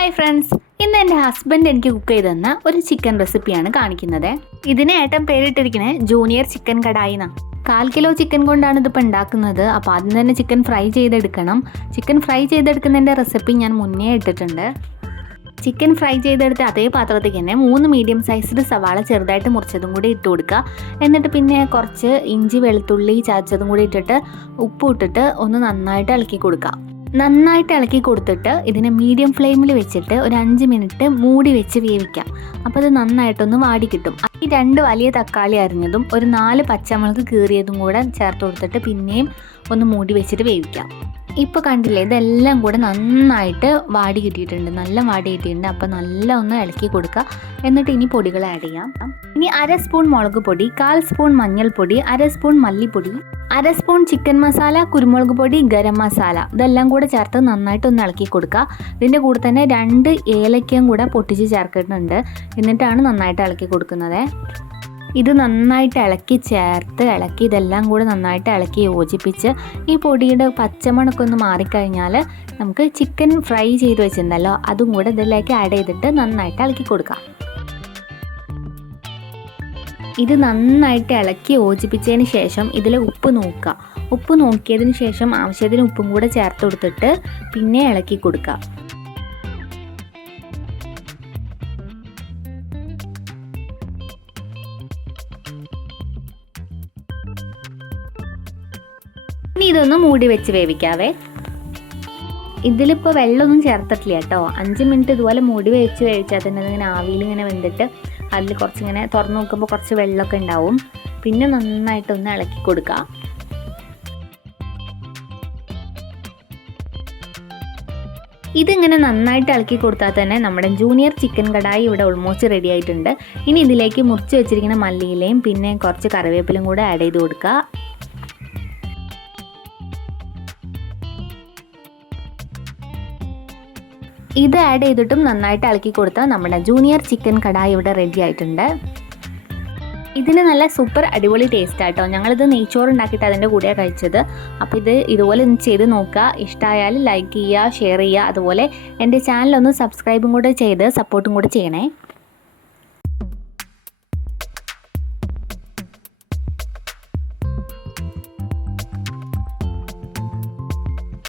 Hi friends, ഇന്ന് എൻ്റെ husband എനിക്ക് കുക്ക് ചെയ്ത് തന്ന ഒരു ചിക്കൻ റെസിപ്പിയാണ് കാണിക്കുന്നത്. ഇതിന് ഏട്ടൻ പേരിട്ടിരിക്കുന്നത് ജൂനിയർ ചിക്കൻ കടായി എന്നാണ്. 1/4 കിലോ ചിക്കൻ കൊണ്ടാണ് ഇതിപ്പോൾ ഉണ്ടാക്കുന്നത്. അപ്പോൾ ആദ്യം തന്നെ ചിക്കൻ ഫ്രൈ ചെയ്തെടുക്കണം. ചിക്കൻ ഫ്രൈ ചെയ്തെടുക്കുന്നതിൻ്റെ റെസിപ്പി ഞാൻ മുന്നേ ഇട്ടിട്ടുണ്ട്. ചിക്കൻ ഫ്രൈ ചെയ്തെടുത്ത് അതേ പാത്രത്തേക്ക് തന്നെ 3 മീഡിയം സൈസ്ഡ് സവാള ചെറുതായിട്ട് മുറിച്ചതും കൂടി ഇട്ട് കൊടുക്കുക. എന്നിട്ട് പിന്നെ കുറച്ച് ഇഞ്ചി വെളുത്തുള്ളി ചതച്ചതും കൂടി ഇട്ടിട്ട് ഉപ്പ് ഇട്ടിട്ട് ഒന്ന് നന്നായിട്ട് ഇളക്കി കൊടുക്കുക. നന്നായിട്ട് ഇളക്കി കൊടുത്തിട്ട് ഇതിനെ മീഡിയം ഫ്ലെയിമിൽ വെച്ചിട്ട് ഒരു 5 മിനിറ്റ് മൂടി വെച്ച് വേവിക്കാം. അപ്പോൾ അത് നന്നായിട്ടൊന്ന് വാടി കിട്ടും. ഈ 2 വലിയ തക്കാളി അരിഞ്ഞതും ഒരു 4 പച്ചമുളക് കീറിയതും കൂടെ ചേർത്ത് കൊടുത്തിട്ട് പിന്നെയും ഒന്ന് മൂടി വെച്ചിട്ട് വേവിക്കാം. ഇപ്പോൾ കണ്ടില്ലേ, ഇതെല്ലാം കൂടെ നന്നായിട്ട് വാടി കിട്ടിയിട്ടുണ്ട്, നല്ല വാടി കിട്ടിയിട്ടുണ്ട്. അപ്പോൾ നല്ല ഒന്ന് ഇളക്കി കൊടുക്കുക. എന്നിട്ട് ഇനി പൊടികൾ ആഡ് ചെയ്യാം. ഇനി 1/2 സ്പൂൺ മുളക് പൊടി, 1/4 സ്പൂൺ മഞ്ഞൾപ്പൊടി, 1/2 സ്പൂൺ മല്ലിപ്പൊടി, 1/2 സ്പൂൺ ചിക്കൻ മസാല, കുരുമുളക് പൊടി, ഗരം മസാല, ഇതെല്ലാം കൂടെ ചേർത്ത് നന്നായിട്ടൊന്ന് ഇളക്കി കൊടുക്കുക. ഇതിൻ്റെ കൂടെ തന്നെ 2 ഏലക്കയും കൂടെ പൊട്ടിച്ച് ചേർക്കുന്നുണ്ട്. എന്നിട്ടാണ് നന്നായിട്ട് ഇളക്കി കൊടുക്കുന്നത്. ഇത് നന്നായിട്ട് ഇളക്കി ചേർത്ത് ഇതെല്ലാം കൂടെ നന്നായിട്ട് ഇളക്കി യോജിപ്പിച്ച് ഈ പൊടിയുടെ പച്ചമണമൊക്കെ ഒന്ന് മാറിക്കഴിഞ്ഞാൽ നമുക്ക് ചിക്കൻ ഫ്രൈ ചെയ്ത് വെച്ചിട്ടുണ്ടല്ലോ അതും കൂടെ ഇതിലേക്ക് ആഡ് ചെയ്തിട്ട് നന്നായിട്ട് ഇളക്കി കൊടുക്കാം. ഇത് നന്നായിട്ട് ഇളക്കി യോജിപ്പിച്ചതിന് ശേഷം ഇതിൽ ഉപ്പ് നോക്കുക. ഉപ്പ് നോക്കിയതിന് ശേഷം ആവശ്യത്തിന് ഉപ്പും കൂടെ ചേർത്ത് കൊടുത്തിട്ട് പിന്നെ ഇളക്കി കൊടുക്കുക. ഇനി ഇതൊന്ന് മൂടി വെച്ച് വേവിക്കാവേ. ഇതിലിപ്പോൾ വെള്ളമൊന്നും ചേർത്തിട്ടില്ല കേട്ടോ. 5 മിനിറ്റ് ഇതുപോലെ മൂടി വെച്ച് വേവിച്ചാൽ തന്നെ അതിങ്ങനെ ആവിയിൽ ഇങ്ങനെ വെന്തിട്ട് അതിൽ കുറച്ചിങ്ങനെ തുറന്ന് നോക്കുമ്പോൾ കുറച്ച് വെള്ളമൊക്കെ ഉണ്ടാവും. പിന്നെ നന്നായിട്ടൊന്ന് ഇളക്കി കൊടുക്കുക. ഇതിങ്ങനെ നന്നായിട്ട് ഇളക്കി കൊടുത്താൽ തന്നെ നമ്മുടെ ജൂനിയർ ചിക്കൻ കടായി ഇവിടെ ഓൾമോസ്റ്റ് റെഡി ആയിട്ടുണ്ട്. ഇനി ഇതിലേക്ക് മുറിച്ച് വെച്ചിരിക്കുന്ന മല്ലിയിലയും പിന്നെ കുറച്ച് കറിവേപ്പിലയും കൂടെ ആഡ് ചെയ്ത് കൊടുക്കുക. ഇത് ആഡ് ചെയ്തിട്ടും നന്നായിട്ട് ഇളക്കി കൊടുത്താൽ നമ്മുടെ ജൂനിയർ ചിക്കൻ കടായി ഇവിടെ റെഡി ആയിട്ടുണ്ട്. ഇതിന് നല്ല സൂപ്പർ അടിപൊളി ടേസ്റ്റ് ആട്ടോ. ഞങ്ങളിത് നെയ്ച്ചോറ് ഉണ്ടാക്കിയിട്ട് അതിൻ്റെ കൂടെയാണ് കഴിച്ചത്. അപ്പോൾ ഇതുപോലെ ഒന്ന് ചെയ്ത് നോക്കുക. ഇഷ്ടമായാൽ ലൈക്ക് ചെയ്യുക, ഷെയർ ചെയ്യുക. അതുപോലെ എൻ്റെ ചാനലൊന്ന് സബ്സ്ക്രൈബും കൂടെ ചെയ്ത് സപ്പോർട്ടും കൂടെ ചെയ്യണേ.